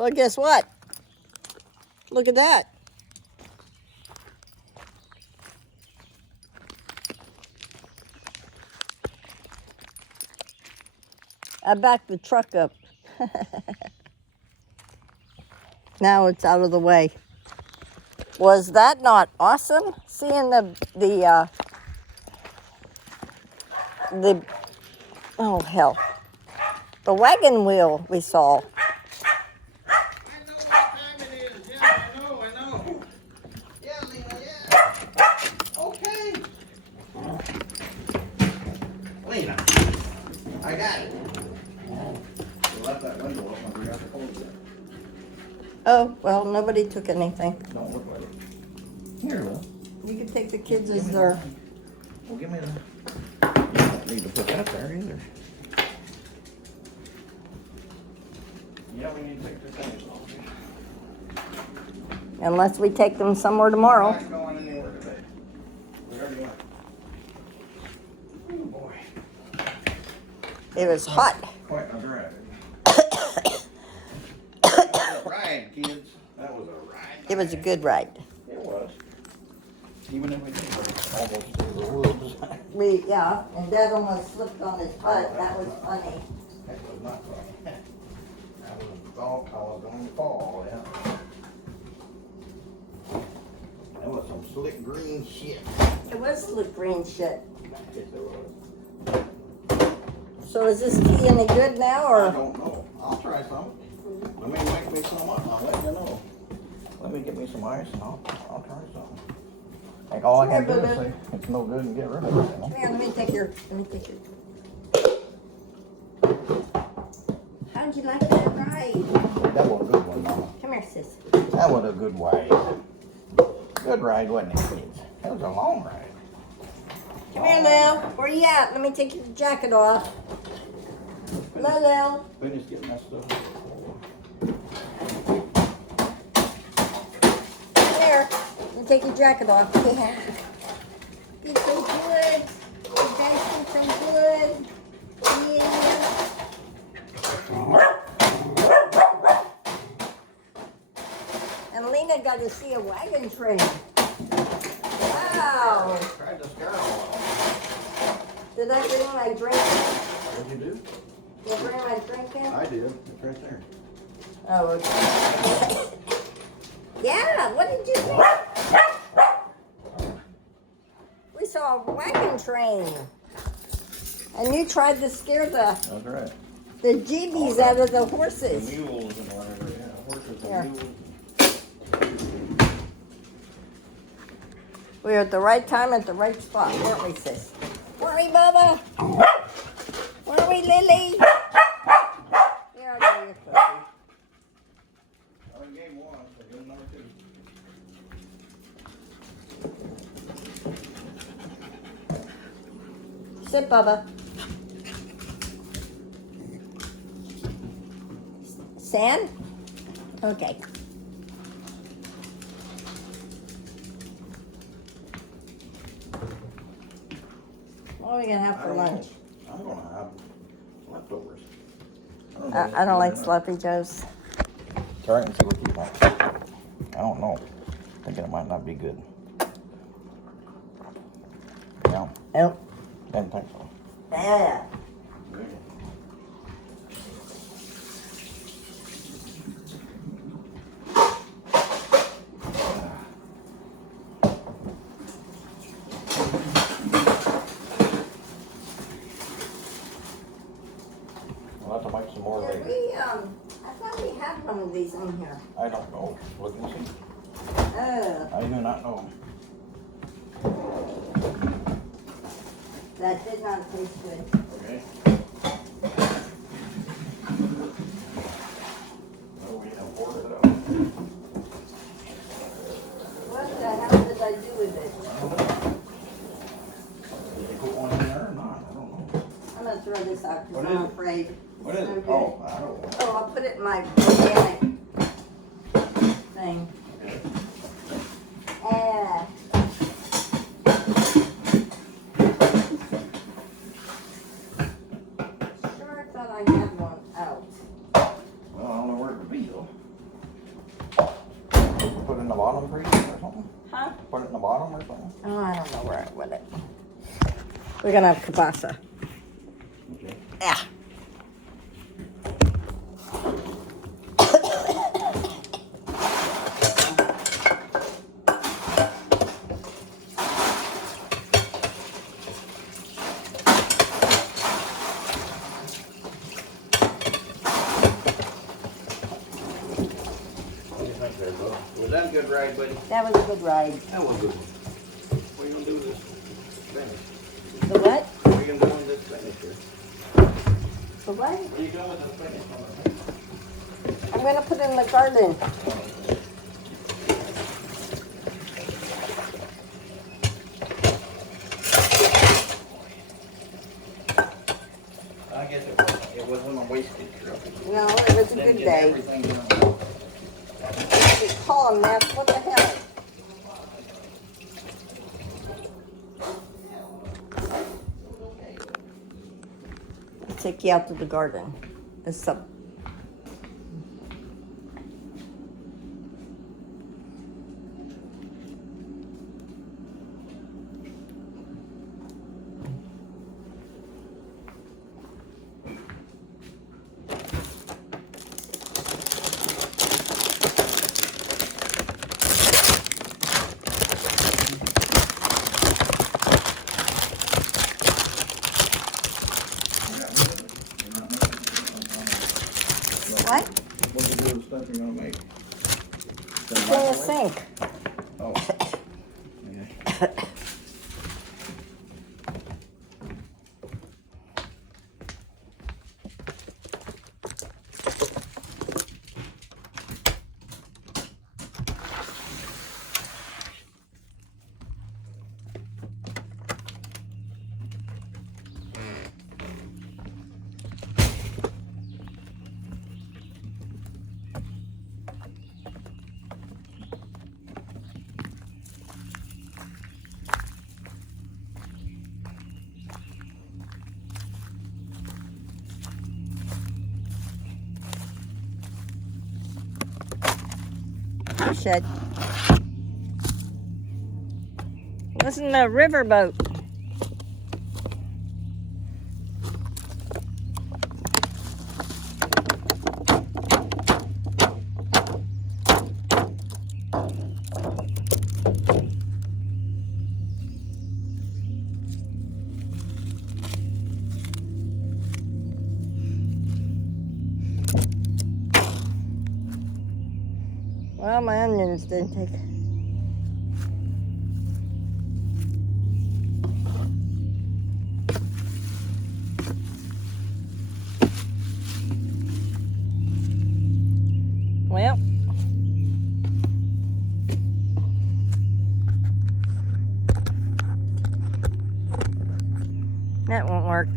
Well, guess what? Look at that. I backed the truck up. Now it's out of the way. Was that not awesome? Seeing the oh hell, the wagon wheel we saw. I know what time it is. Yeah, I know. Yeah, Lena, yeah. Okay. Lena, I got it. You left that window open. I forgot to close it. Oh, well, nobody took anything. Don't look like it. Here, Will. You can take the kids as their... Well, give me the... You don't need to put that there either. Yeah, we need to take the things off. Unless we take them somewhere tomorrow. We're not going anywhere today. We already went. Oh, boy. It was hot. Quite a drive. That was a ride, kids. That was a ride. It was a good ride. It was. Even if we did almost through the woods. Yeah, and Dad almost slipped on his butt. That was funny. That was not funny. I was going to fall, yeah. That was some slick green shit. It was slick green shit. Yes, it was. So is this tea any good now, I or? don't know. I'll try some. Let me make me some up. I'll let you know. Let me get me some ice and I'll try some. Like all I can do is say it's no good and get rid of it. You know? Come here, let me take your. How'd you like that ride? That was a good one, Mama. Come here, sis. That was a good ride. Good ride, wasn't it, kids? That was a long ride. Come here, Lil. Where you at? Let me take your jacket off. Lil. Finish getting that stuff. Come here. Let me take your jacket off. Yeah. You're so good. You guys did so good. Yeah. And Lena got to see a wagon train. Wow. Tried to scare them all. Did I bring my drink in? What'd you do? Did I bring my drink in? I did. It's right there. Oh, okay. Yeah, what did you think? We saw a wagon train. And you tried to scare That's right. the jeebies out of the horses. The mules and whatever, yeah. Horses Here. and mules. We were at the right time at the right spot, weren't we, sis? Weren't we, Bubba? Weren't we, Lily? Here, I'll give you a cookie. I gave one, so give number two. Sit, Bubba. Sand? Okay. What are we gonna have for lunch? I'm gonna have leftovers. I don't like sloppy joes. Try it and see what you like. I don't know. Thinking it might not be good. No, Nope. didn't think so. Yeah. We'll have to make some more later. I thought we had one of these in here. I don't know. Look and see. Oh, I do not know. that did not taste good. Okay. Well, we have ordered it out. What the hell did I do with it? I don't know. Did you put one in there or not? I don't know. I'm gonna throw this out What because is I'm it? afraid. What is it? Okay. Oh, I don't know. Oh, I'll put it in my organic thing. Okay. the bottom for you or something? Huh? Put it in the bottom or something? Oh, I don't know where I put it. We're gonna have kielbasa. Okay. Yeah. What do you think there, Bo? Was that a good ride, buddy? That was a good ride. That was a good one. What are you gonna do with this finish? The what? What are you gonna do with this finish here? The what? What are you doing with this finish? I'm gonna put it in the garden. I guess it wasn't a wasted trip. No, it was a Didn't good get day. everything done. We call him that. What the hell? I'll take you out to the garden. It's some. What? What do you do with the stuff you're gonna make? It's in the sink. Oh. Okay. Shed. Listen to the riverboat. Well, my onions didn't take. Well, that won't work.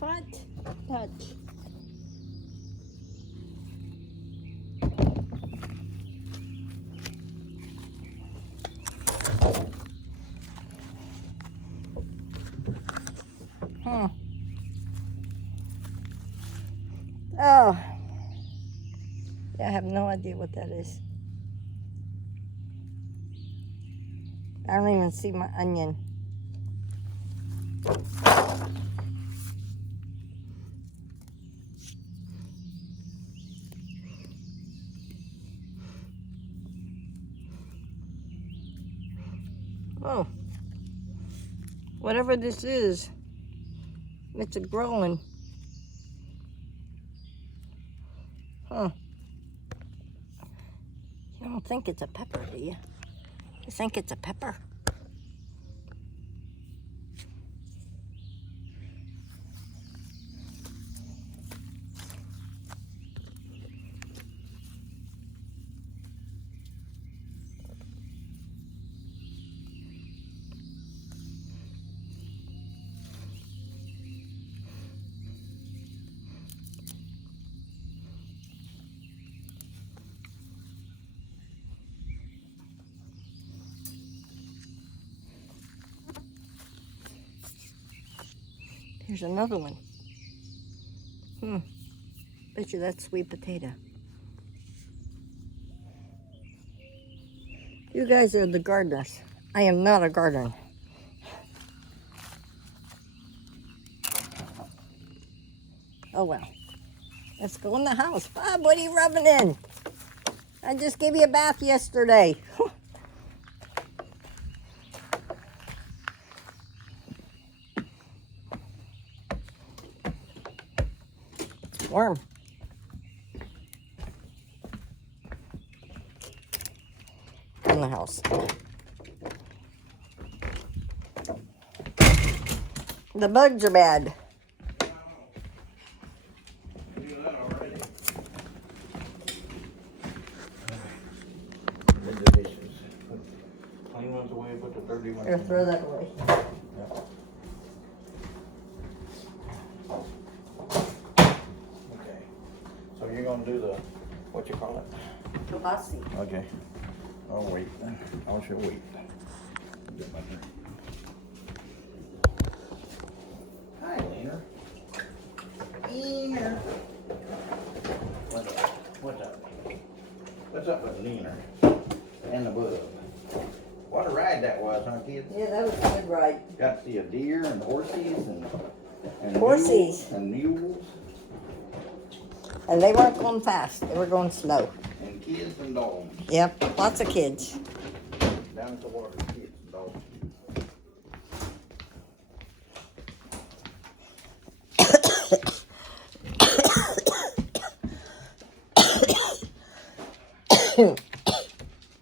What? Touch. Oh. Yeah, I have no idea what that is. I don't even see my onion. Oh. Whatever this is, it's a growing. Huh. You don't think it's a pepper, do you? You think it's a pepper? Here's another one. Bet you that's sweet potato. You guys are the gardeners. I am not a gardener. Oh well. Let's go in the house. Bob, what are you rubbing in? I just gave you a bath yesterday. It's warm. In the house. The bugs are bad. Did the dishes. Clean ones away, put the dirty ones Here, in. throw that away. Okay. So you're gonna do the, what you call it? Kielbasa. Okay. I'll wait then. I shall wait. Get my drink. Hi, Leaner. Leaner. What's up? What's up? What's up with Leaner? And the bug. What a ride that was, huh, kids? Yeah, that was a good ride. Got to see a deer and horses and Horses. mules and mules And they weren't going fast. They were going slow. and kids and dogs. Yep, lots of kids. Down at the water, kids and dogs.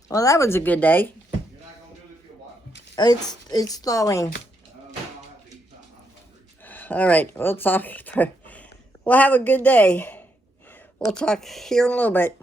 Well, that was a good day. You're not gonna do this for a while. It's thawing. I'll have to eat something. I'm hungry. All right, we'll talk. We'll have a good day. We'll talk here in a little bit.